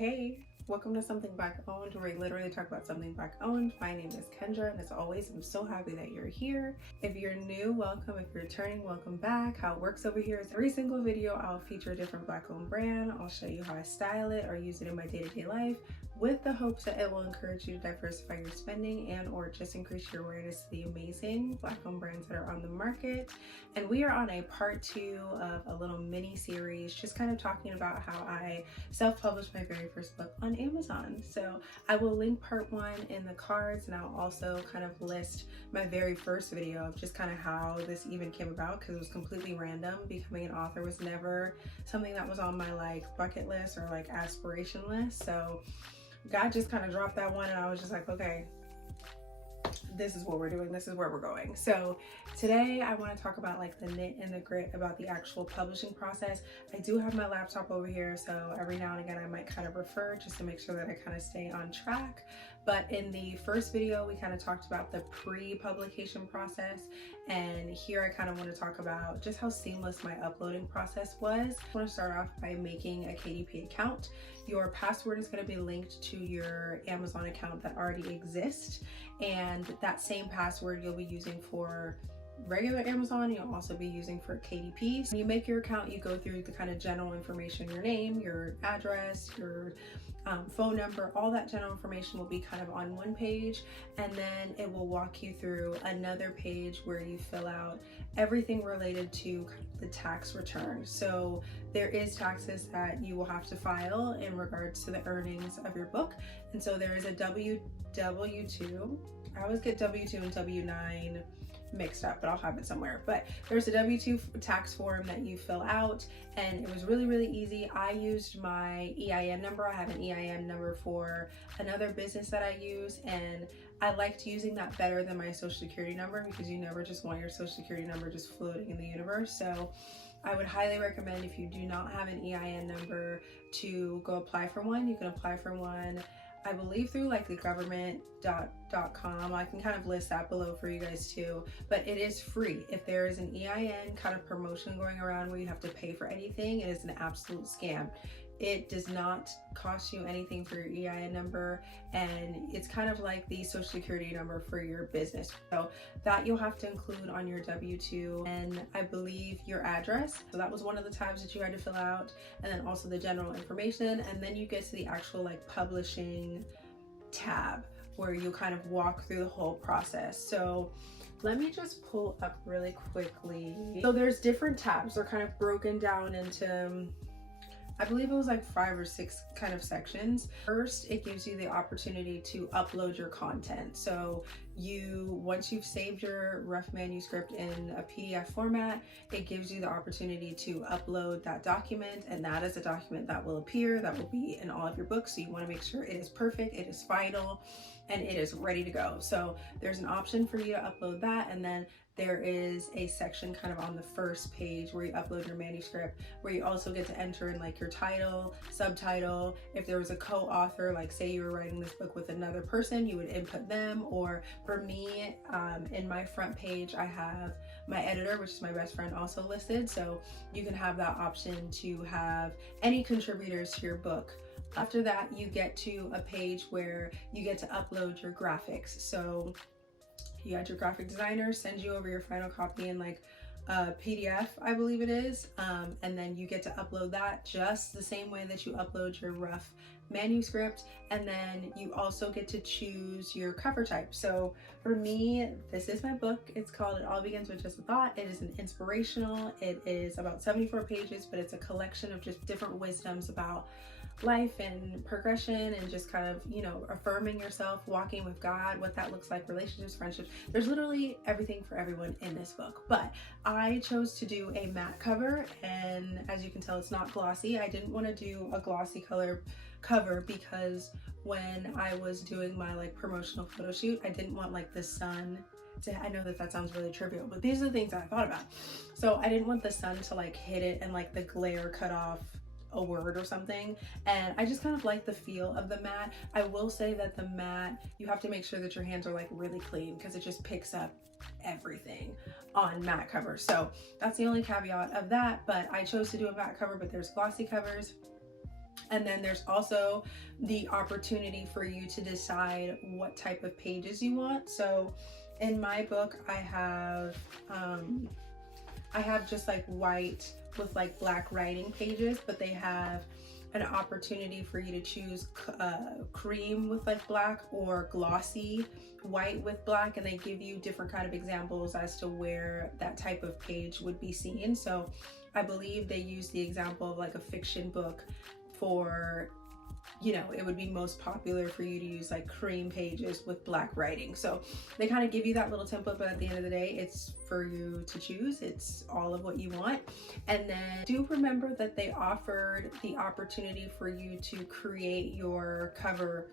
Hey, welcome to Something Black Owned, where we literally talk about something Black owned. My name is Kendra, and as always, I'm so happy that you're here. If you're new, welcome. If you're returning, welcome back. How it works over here is every single video, I'll feature a different Black owned brand. I'll show you how I style it or use it in my day-to-day life, with the hopes that it will encourage you to diversify your spending and or just increase your awareness to the amazing Black owned brands that are on the market. And we are on a part 2 of a little mini series, just kind of talking about how I self-published my very first book on Amazon. So I will link part 1 in the cards, and I'll also kind of list my very first video of just kind of how this even came about, because it was completely random. Becoming an author was never something that was on my bucket list or aspiration list. So God just kind of dropped that one, and I was just like, okay, this is what we're doing, this is where we're going. So today I want to talk about the knit and the grit about the actual publishing process. I do have my laptop over here, so every now and again I might kind of refer just to make sure that I kind of stay on track. But in the first video we kind of talked about the pre-publication process, and here I kind of want to talk about just how seamless my uploading process was. I want to start off by making a KDP account. Your password is going to be linked to your Amazon account that already exists, and that same password you'll be using for regular Amazon, you'll also be using for KDP. So when you make your account, you go through the kind of general information, your name, your address, your phone number, all that general information will be kind of on one page, and then it will walk you through another page where you fill out everything related to the tax return. So there is taxes that you will have to file in regards to the earnings of your book, and so there is a W2. I always get W2 and W9 mixed up, but I'll have it somewhere. But there's a W2 tax form that you fill out, and it was really easy. I used my EIN number. I have an EIN number for another business that I use, and I liked using that better than my social security number, because you never just want your social security number just floating in the universe. So I would highly recommend, if you do not have an EIN number, to go apply for one. You can apply for one, I believe, through the government.com. I can kind of list that below for you guys too, but it is free. If there is an EIN kind of promotion going around where you have to pay for anything, it is an absolute scam. It does not cost you anything for your EIN number, and it's kind of like the social security number for your business. So that you'll have to include on your W2, and I believe your address. So that was one of the tabs that you had to fill out, and then also the general information, and then you get to the actual publishing tab where you kind of walk through the whole process. So let me just pull up really quickly. So there's different tabs. They're kind of broken down into, I believe it was 5 or 6 kind of sections. First, it gives you the opportunity to upload your content. So once you've saved your rough manuscript in a PDF format, it gives you the opportunity to upload that document, and that is a document that will appear, that will be in all of your books. So you want to make sure it is perfect, it is final, and it is ready to go. So there's an option for you to upload that, and then there is a section kind of on the first page where you upload your manuscript, where you also get to enter in your title, subtitle. If there was a co-author, say you were writing this book with another person, you would input them. Or for me, in my front page, I have my editor, which is my best friend, also listed. So you can have that option to have any contributors to your book. After that, you get to a page where you get to upload your graphics. So you got your graphic designer send you over your final copy in a PDF, I believe it is, and then you get to upload that just the same way that you upload your rough manuscript. And then you also get to choose your cover type. So for me, this is my book. It's called It All Begins With Just a Thought. It is an inspirational. It is about 74 pages, but it's a collection of just different wisdoms about life and progression, and just kind of, affirming yourself, walking with God, what that looks like, relationships, friendships. There's literally everything for everyone in this book. But I chose to do a matte cover, and as you can tell, it's not glossy. I didn't want to do a glossy color cover because when I was doing my promotional photo shoot, I didn't want the sun to, I know that sounds really trivial, but these are the things that I thought about. So I didn't want the sun to hit it and the glare cut off a word or something, and I just kind of like the feel of the matte. I will say that the matte, you have to make sure that your hands are really clean, because it just picks up everything on matte covers. So that's the only caveat of that, but I chose to do a matte cover, but there's glossy covers. And then there's also the opportunity for you to decide what type of pages you want. So in my book, I have just like white with like black writing pages, but they have an opportunity for you to choose cream with like black or glossy white with black, and they give you different kind of examples as to where that type of page would be seen. So I believe they use the example of like a fiction book for, you know, it would be most popular for you to use like cream pages with black writing. So they kind of give you that little template, but at the end of the day, it's for you to choose. It's all of what you want. And then do remember that they offered the opportunity for you to create your cover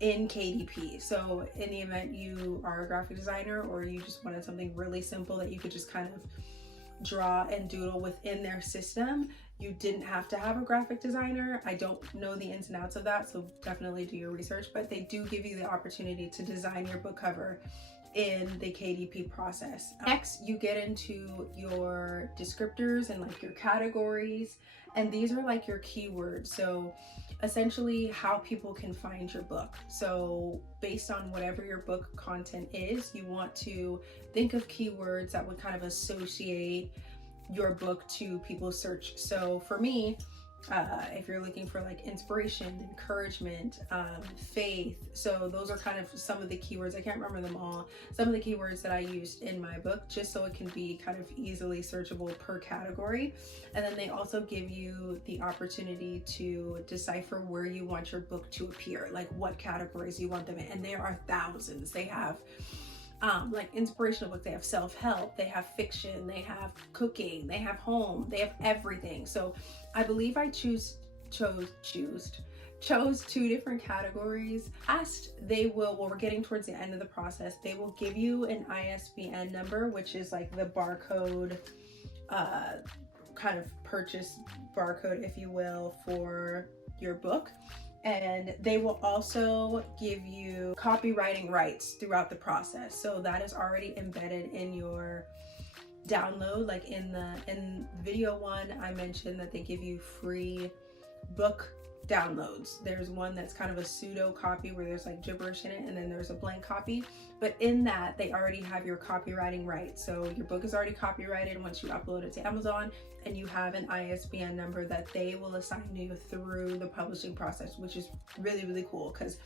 in KDP. So in the event you are a graphic designer or you just wanted something really simple that you could just kind of draw and doodle within their system, you didn't have to have a graphic designer. I don't know the ins and outs of that, so definitely do your research, but they do give you the opportunity to design your book cover in the KDP process. Next, you get into your descriptors and like your categories, and these are like your keywords. So essentially how people can find your book. So based on whatever your book content is, you want to think of keywords that would kind of associate your book to people's search. So for me, if you're looking for like inspiration, encouragement, faith, so those are kind of some of the keywords. I can't remember them all. Some of the keywords that I used in my book, just so it can be kind of easily searchable per category. And then they also give you the opportunity to decipher where you want your book to appear, like what categories you want them in. And there are thousands. They have like inspirational books, they have self-help, they have fiction, they have cooking, they have home, they have everything. So I believe I chose 2 different categories. We're getting towards the end of the process, they will give you an ISBN number, which is like the barcode, kind of purchase barcode, if you will, for your book. And they will also give you copywriting rights throughout the process. So that is already embedded in your download. Like in video 1, I mentioned that they give you free book downloads. There's one that's kind of a pseudo copy where there's like gibberish in it, and then there's a blank copy. But in that, they already have your copywriting rights. So your book is already copyrighted once you upload it to Amazon, and you have an ISBN number that they will assign you through the publishing process, which is really, really cool, because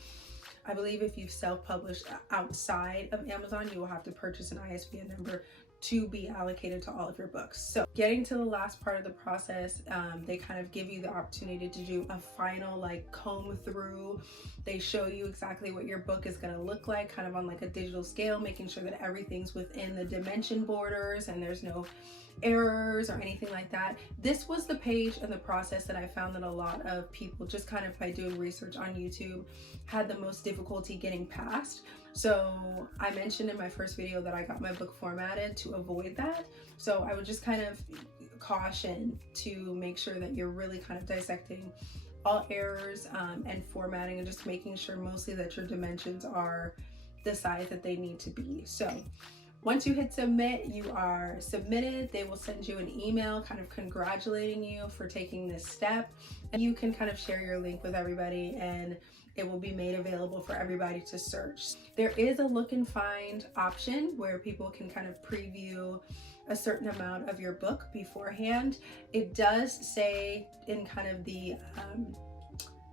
I believe if you've self-published outside of Amazon, you will have to purchase an ISBN number to be allocated to all of your books. So getting to the last part of the process, they kind of give you the opportunity to do a final like comb through. They show you exactly what your book is going to look like, kind of on like a digital scale, making sure that everything's within the dimension borders and there's no errors or anything like that. This was the page in the process that I found that a lot of people, just kind of by doing research on YouTube, had the most difficulty getting past. So I mentioned in my first video that I got my book formatted to avoid that. So I would just kind of caution to make sure that you're really kind of dissecting all errors and formatting, and just making sure mostly that your dimensions are the size that they need to be. So once you hit submit, you are submitted. They will send you an email kind of congratulating you for taking this step, and you can kind of share your link with everybody, and it will be made available for everybody to search. There is a look and find option where people can kind of preview a certain amount of your book beforehand. It does say in kind of the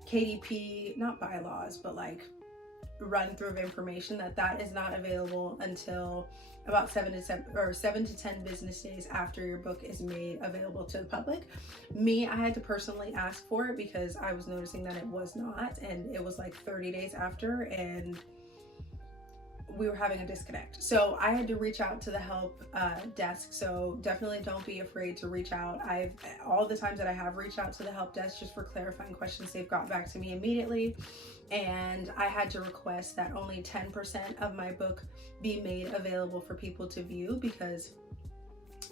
KDP, not bylaws, but like run through of information, that is not available until about 7 to 10 business days after your book is made available to the public. Me, I had to personally ask for it because I was noticing that it was not, and it was like 30 days after, and we were having a disconnect. So I had to reach out to the help desk. So definitely don't be afraid to reach out. All the times that I have reached out to the help desk just for clarifying questions, they've got back to me immediately. And I had to request that only 10% of my book be made available for people to view, because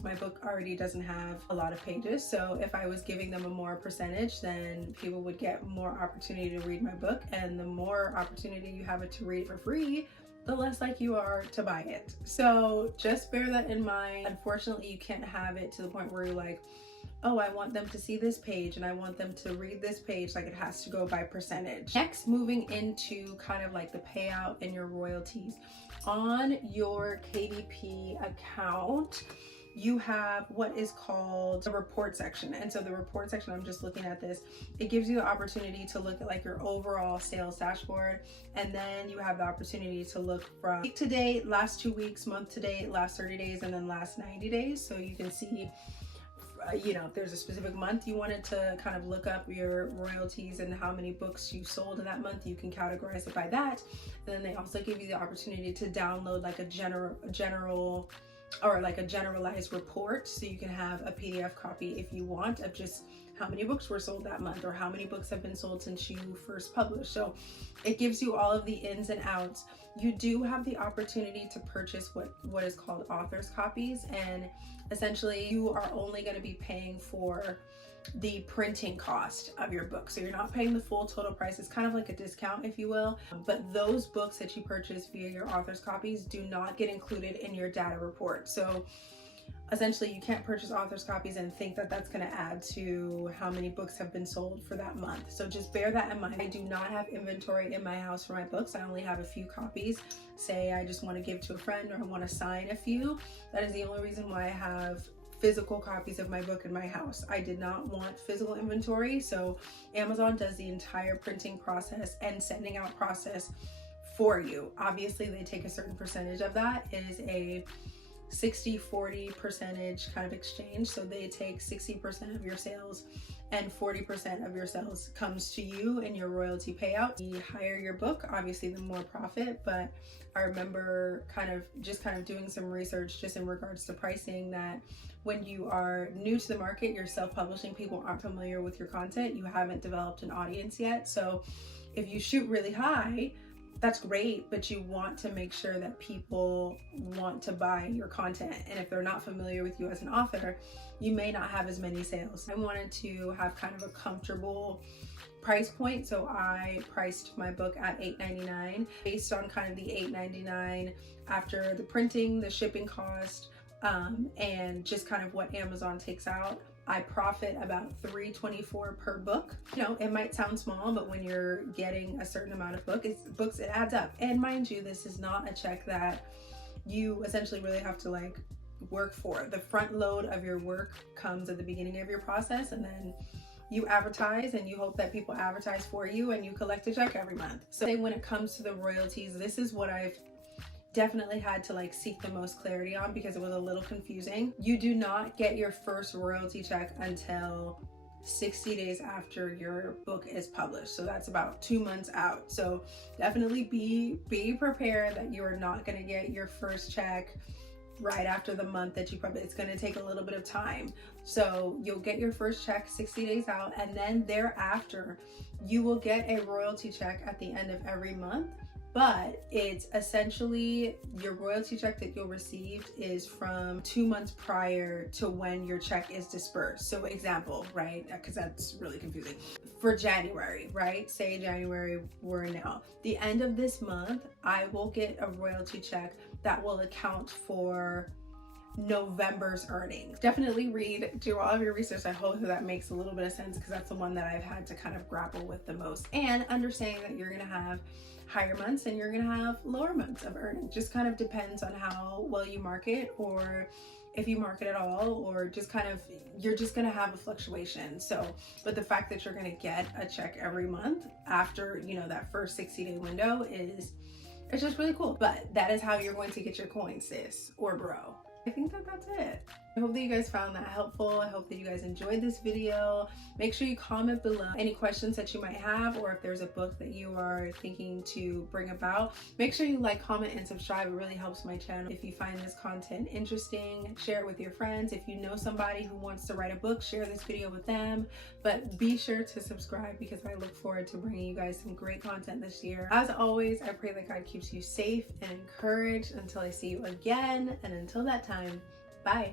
my book already doesn't have a lot of pages. So if I was giving them a more percentage, then people would get more opportunity to read my book, and the more opportunity you have it to read for free, the less like you are to buy it. So just bear that in mind. Unfortunately, you can't have it to the point where you're like, oh, I want them to see this page and I want them to read this page, like it has to go by percentage. Next, moving into kind of like the payout and your royalties. On your KDP account, you have what is called the report section. And so the report section, I'm just looking at this, it gives you the opportunity to look at like your overall sales dashboard. And then you have the opportunity to look from week to date, last 2 weeks, month to date, last 30 days, and then last 90 days. So you can see, you know, if there's a specific month you wanted to kind of look up your royalties and how many books you sold in that month, you can categorize it by that. And then they also give you the opportunity to download like a general or like a generalized report, so you can have a PDF copy if you want of just how many books were sold that month or how many books have been sold since you first published. So it gives you all of the ins and outs. You do have the opportunity to purchase what is called author's copies, and essentially you are only going to be paying for the printing cost of your book. So you're not paying the full total price. It's kind of like a discount, if you will. But those books that you purchase via your author's copies do not get included in your data report. So essentially you can't purchase author's copies and think that that's going to add to how many books have been sold for that month. So just bear that in mind. I do not have inventory in my house for my books. I only have a few copies. Say I just want to give to a friend or I want to sign a few. That is the only reason why I have physical copies of my book in my house. I did not want physical inventory, so Amazon does the entire printing process and sending out process for you. Obviously they take a certain percentage of that. It is a 60-40 percentage kind of exchange, so they take 60% of your sales and 40% of your sales comes to you in your royalty payout. The higher your book, obviously the more profit, but I remember kind of doing some research just in regards to pricing, that when you are new to the market, you're self-publishing, people aren't familiar with your content, you haven't developed an audience yet. So if you shoot really high, that's great, but you want to make sure that people want to buy your content. And if they're not familiar with you as an author, you may not have as many sales. I wanted to have kind of a comfortable price point, so I priced my book at $8.99 based on kind of the $8.99 after the printing, the shipping cost, and just kind of what Amazon takes out. I profit about $3.24 per book. You know, it might sound small, but when you're getting a certain amount of books, it adds up. And mind you, this is not a check that you essentially really have to like work for. The front load of your work comes at the beginning of your process, and then you advertise and you hope that people advertise for you and you collect a check every month. So when it comes to the royalties, this is what I've definitely had to like seek the most clarity on because it was a little confusing. You do not get your first royalty check until 60 days after your book is published. So that's about 2 months out. So definitely be prepared that you are not going to get your first check right after the month that you publish. It's going to take a little bit of time. So you'll get your first check 60 days out, and then thereafter you will get a royalty check at the end of every month. But it's essentially your royalty check that you'll receive is from 2 months prior to when your check is dispersed. So example, right? Because that's really confusing. For January, right? Say January, we're now. The end of this month, I will get a royalty check that will account for November's earnings. Definitely do all of your research. I hope that makes a little bit of sense, because that's the one that I've had to kind of grapple with the most. And understanding that you're going to have higher months and you're going to have lower months of earnings. Just kind of depends on how well you market, or if you market at all, or just kind of, you're just going to have a fluctuation. So, but the fact that you're going to get a check every month after, you know, that first 60-day window it's just really cool. But that is how you're going to get your coins, sis or bro. I think that's it. I hope that you guys found that helpful. I hope that you guys enjoyed this video. Make sure you comment below any questions that you might have, or if there's a book that you are thinking to bring about. Make sure you like, comment, and subscribe. It really helps my channel. If you find this content interesting, share it with your friends. If you know somebody who wants to write a book, share this video with them. But be sure to subscribe, because I look forward to bringing you guys some great content this year. As always, I pray that God keeps you safe and encouraged until I see you again. And until that time, bye.